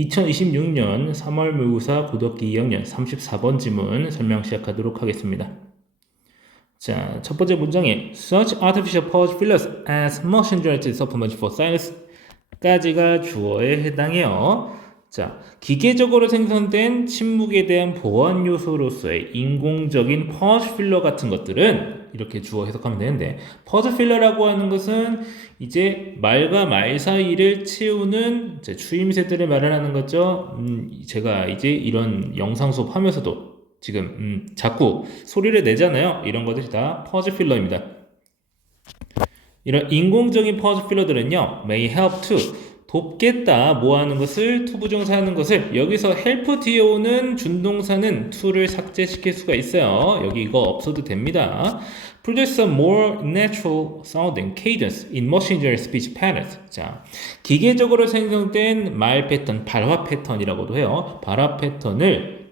2026년 3월 모의고사 고등학기 2학년 34번 지문 설명 시작하도록 하겠습니다. 자, 첫 번째 문장에 Such artificial pause fillers as motion-generated supplement for science 까지가 주어에 해당해요. 자, 기계적으로 생성된 침묵에 대한 보완 요소로서의 인공적인 퍼즈 필러 같은 것들은 이렇게 주어 해석하면 되는데, 퍼즈 필러라고 하는 것은 이제 말과 말 사이를 채우는 이제 추임새들을 말을 하는 거죠. 제가 이제 이런 영상 수업 하면서도 지금 자꾸 소리를 내잖아요. 이런 것들이 다 퍼즈 필러입니다. 이런 인공적인 퍼즈 필러들은요, may help to 돕겠다 뭐 하는 것을 to 부정사하는 것을 여기서 help 뒤에 오는 준동사는 to를 삭제시킬 수가 있어요. 여기 이거 없어도 됩니다. produce a more natural sounding cadence in machine-generated speech patterns. 자, 기계적으로 생성된 말 패턴, 발화 패턴이라고도 해요. 발화 패턴을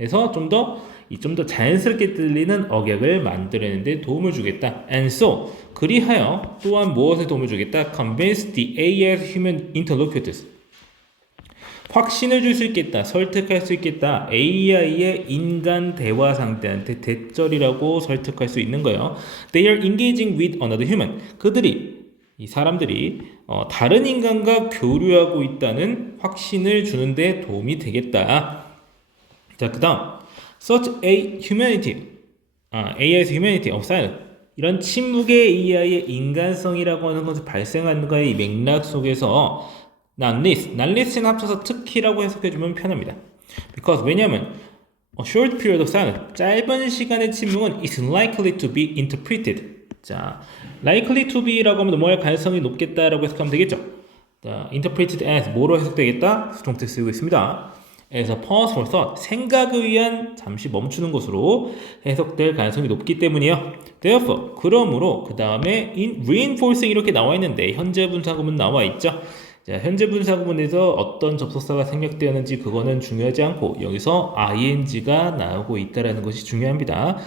해서 좀 더 자연스럽게 들리는 억약을 만들어내는 데 도움을 주겠다. And so, 그리하여 또한 무엇에 도움을 주겠다? Convince the AI's human interlocutors. 확신을 줄 수 있겠다. 설득할 수 있겠다. AI의 인간 대화 상대한테 대절이라고 설득할 수 있는 거예요. They are engaging with another human. 이 사람들이 다른 인간과 교류하고 있다는 확신을 주는데 도움이 되겠다. 자, 그 다음 Such a humanity, AI's humanity of silence. 이런 침묵의 AI의 인간성이라고 하는 것을 발생하는 거의 이 맥락 속에서 non-list는 합쳐서 특히라고 해석해주면 편합니다. Because 왜냐하면 a short period of silence, 짧은 시간의 침묵은 is likely to be interpreted. 자, likely to be라고 하면 넘어갈 가능성이 높겠다라고 해석하면 되겠죠. 자, interpreted as 뭐로 해석되겠다? 수동태 쓰고 있습니다. 에서 pause for thought, 생각을 위한 잠시 멈추는 것으로 해석될 가능성이 높기 때문이에요. Therefore, 그러므로 그 다음에 reinforcing 이렇게 나와 있는데 현재 분사구문 나와 있죠. 자, 현재 분사구문에서 어떤 접속사가 생략되었는지 그거는 중요하지 않고 여기서 ing가 나오고 있다는 것이 중요합니다.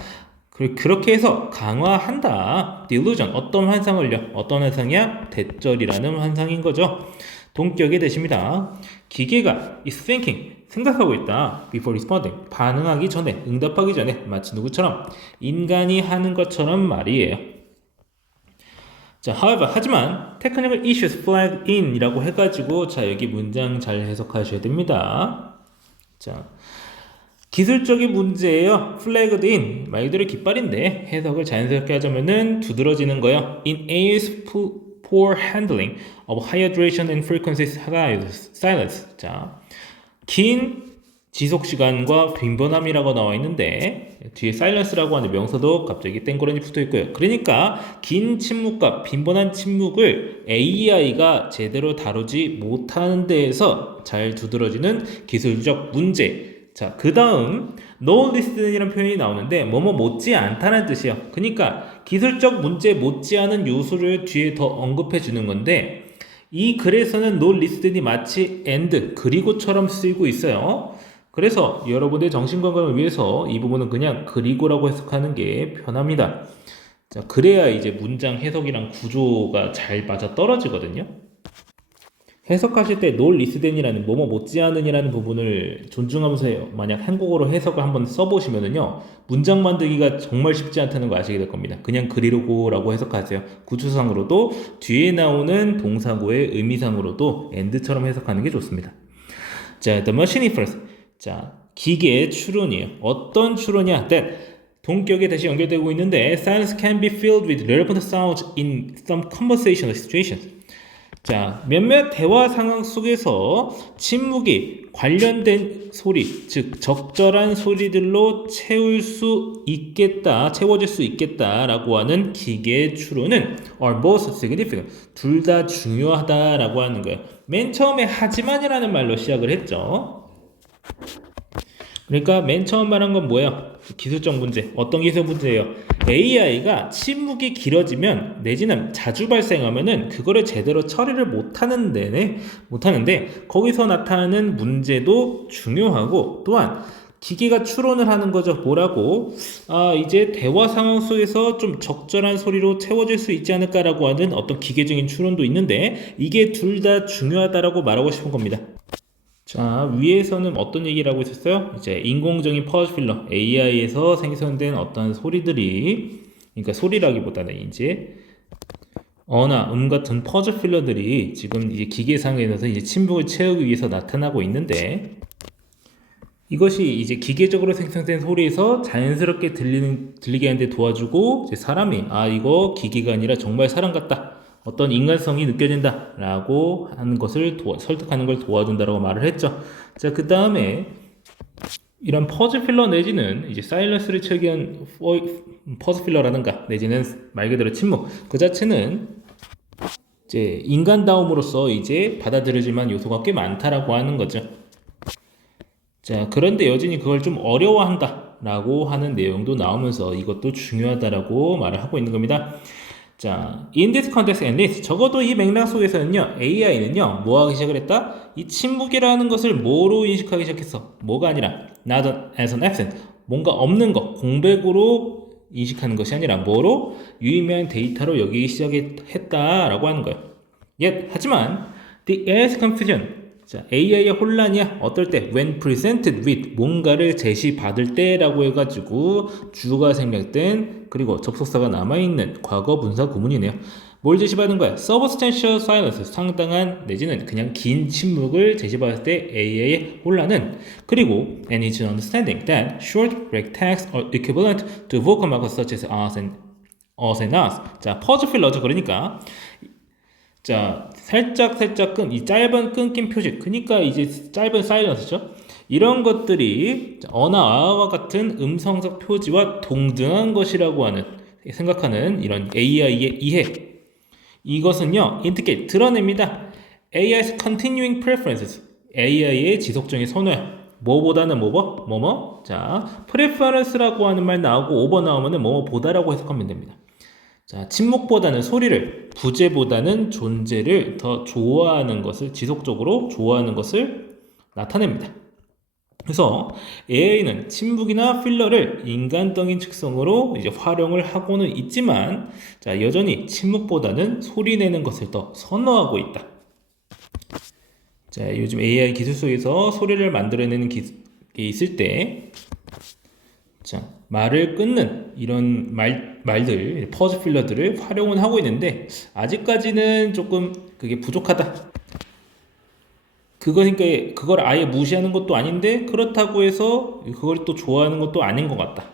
그렇게 해서 강화한다. delusion, 어떤 환상을요? 어떤 환상이야? 대절이라는 환상인 거죠. 동격이 되십니다. 기계가 is thinking, 생각하고 있다. before responding, 반응하기 전에, 응답하기 전에 마치 누구처럼 인간이 하는 것처럼 말이에요. 자, however, 하지만 technical issues flagged in 이라고 해가지고 자, 여기 문장 잘 해석하셔야 됩니다. 자, 기술적인 문제예요. flagged in 말 그대로 깃발인데 해석을 자연스럽게 하자면은 두드러지는 거예요. in AI's poor handling of higher duration and frequency silence. 자, 긴 지속시간과 빈번함이라고 나와 있는데 뒤에 silence라고 하는 명사도 갑자기 땡그러니 붙어 있고요. 그러니까 긴 침묵과 빈번한 침묵을 AI가 제대로 다루지 못하는 데에서 잘 두드러지는 기술적 문제. 자, 그 다음 no listen이라는 표현이 나오는데 뭐뭐 못지 않다는 뜻이에요. 그러니까 기술적 문제 못지않은 요소를 뒤에 더 언급해 주는 건데 이 글에서는 no listen이 마치 and 그리고처럼 쓰이고 있어요. 그래서 여러분의 정신건강을 위해서 이 부분은 그냥 그리고라고 해석하는 게 편합니다. 자, 그래야 이제 문장 해석이랑 구조가 잘 맞아 떨어지거든요. 해석하실 때 no listen이라는 뭐뭐 못지않은이라는 부분을 존중하면서 해요. 만약 한국어로 해석을 한번 써보시면은요, 문장 만들기가 정말 쉽지 않다는 거 아시게 될 겁니다. 그냥 그리고라고 해석하세요. 구조상으로도 뒤에 나오는 동사구의 의미상으로도 and처럼 해석하는 게 좋습니다. 자, the machine inference. 자, 기계의 추론이에요. 어떤 추론이야? that 동격에 다시 연결되고 있는데 silence can be filled with relevant sounds in some conversational situations. 자, 몇몇 대화 상황 속에서 침묵이 관련된 소리, 즉 적절한 소리들로 채워질 수 있겠다라고 하는 기계의 추론은 are both significant, 둘 다 중요하다라고 하는 거예요. 맨 처음에 하지만이라는 말로 시작을 했죠. 그러니까 맨 처음 말한 건 뭐예요? 기술적 문제. 어떤 기술 문제예요? AI가 침묵이 길어지면 내지는 자주 발생하면은 그거를 제대로 처리를 못하는데 거기서 나타나는 문제도 중요하고 또한 기계가 추론을 하는 거죠. 뭐라고? 이제 대화 상황 속에서 좀 적절한 소리로 채워질 수 있지 않을까라고 하는 어떤 기계적인 추론도 있는데 이게 둘 다 중요하다라고 말하고 싶은 겁니다. 자, 위에서는 어떤 얘기를 하고 있었어요? 이제 인공적인 퍼즈 필러, AI에서 생성된 어떤 소리들이, 그러니까 소리라기보다는 이제 어나 같은 퍼즐 필러들이 지금 이제 기계상에서 이제 침묵을 채우기 위해서 나타나고 있는데, 이것이 이제 기계적으로 생성된 소리에서 자연스럽게 들리게 하는데 도와주고, 이제 사람이 이거 기계가 아니라 정말 사람 같다, 어떤 인간성이 느껴진다 라고 하는 것을 설득하는 걸 도와준다라고 말을 했죠. 자, 그 다음에 이런 퍼즐 필러 내지는 이제 사일런스를 채우기 위한 퍼즐 필러라든가 내지는 말 그대로 침묵 그 자체는 이제 인간다움으로서 이제 받아들여질 만한 요소가 꽤 많다라고 하는 거죠. 자, 그런데 여전히 그걸 좀 어려워한다 라고 하는 내용도 나오면서 이것도 중요하다라고 말을 하고 있는 겁니다. 자, in this context and this, 적어도 이 맥락 속에서는요, AI는요, 뭐 하기 시작을 했다? 이 침묵이라는 것을 뭐로 인식하기 시작했어? 뭐가 아니라, not as an absent, 뭔가 없는 거, 공백으로 인식하는 것이 아니라, 뭐로? 유의미한 데이터로 여기기 시작했다라고 하는 거예요. Yet, 하지만, the AI's confusion, 자, AI의 혼란이야. 어떨 때? When presented with 뭔가를 제시받을 때라고 해가지고 주어가 생략된 그리고 접속사가 남아있는 과거 분사 구문이네요. 뭘 제시받은 거야? Substantial silence, 상당한 내지는 그냥 긴 침묵을 제시받을 때 AI의 혼란은 그리고 and its understanding that short break tags are equivalent to vocal markers such as us and us. 자, 퍼즐 필러죠. 그러니까 자, 살짝 이 짧은 끊긴 표시, 그러니까 이제 짧은 사일런스죠. 이런 것들이 어나와 같은 음성적 표지와 동등한 것이라고 하는 생각하는 이런 AI의 이해. 이것은요, indicate 드러냅니다. AI's continuing preferences, AI의 지속적인 선호야. 뭐보다는 뭐뭐? 자, preference라고 하는 말 나오고 over 나오면은 뭐뭐보다라고 해석하면 됩니다. 자, 침묵보다는 소리를, 부재보다는 존재를 더 좋아하는 것을, 지속적으로 좋아하는 것을 나타냅니다. 그래서 AI는 침묵이나 필러를 인간적인 특성으로 이제 활용을 하고는 있지만, 자, 여전히 침묵보다는 소리 내는 것을 더 선호하고 있다. 자, 요즘 AI 기술 속에서 소리를 만들어내는 게 있을 때, 자, 말을 끊는 이런 말들, 퍼즐 필러들을 활용은 하고 있는데 아직까지는 조금 그게 부족하다. 그거니까 그걸 아예 무시하는 것도 아닌데 그렇다고 해서 그걸 또 좋아하는 것도 아닌 것 같다.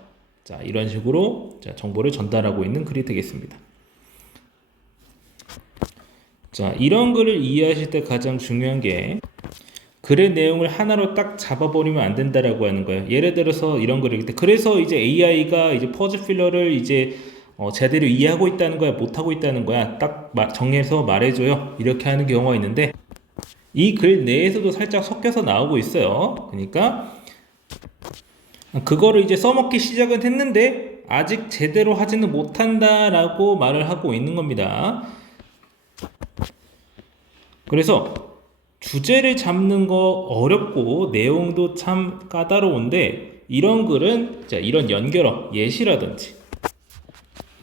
자, 이런 식으로 정보를 전달하고 있는 글이 되겠습니다. 자, 이런 글을 이해하실 때 가장 중요한 게 글의 내용을 하나로 딱 잡아버리면 안 된다라고 하는 거예요. 예를 들어서 이런 글을 읽을 때, 그래서 이제 AI가 이제 퍼즐 필러를 이제 제대로 이해하고 있다는 거야, 못하고 있다는 거야, 딱 정해서 말해줘요. 이렇게 하는 경우가 있는데, 이 글 내에서도 살짝 섞여서 나오고 있어요. 그러니까, 그거를 이제 써먹기 시작은 했는데, 아직 제대로 하지는 못한다라고 말을 하고 있는 겁니다. 그래서, 주제를 잡는 거 어렵고 내용도 참 까다로운데 이런 글은 자, 이런 연결어, 예시라든지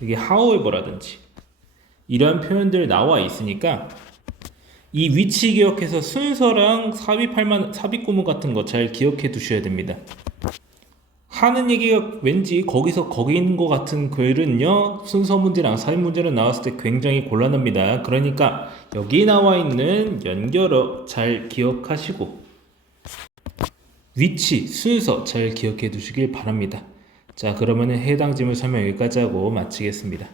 이게 however라든지 이런 표현들 나와 있으니까 이 위치 기억해서 순서랑 삽입 구문 같은 거 잘 기억해 두셔야 됩니다. 하는 얘기가 왠지 거기 있는 것 같은 글은요, 순서 문제랑 삽입 문제로 나왔을 때 굉장히 곤란합니다. 그러니까 여기 나와 있는 연결어 잘 기억하시고 위치, 순서 잘 기억해 두시길 바랍니다. 자, 그러면 해당 질문 설명 여기까지 하고 마치겠습니다.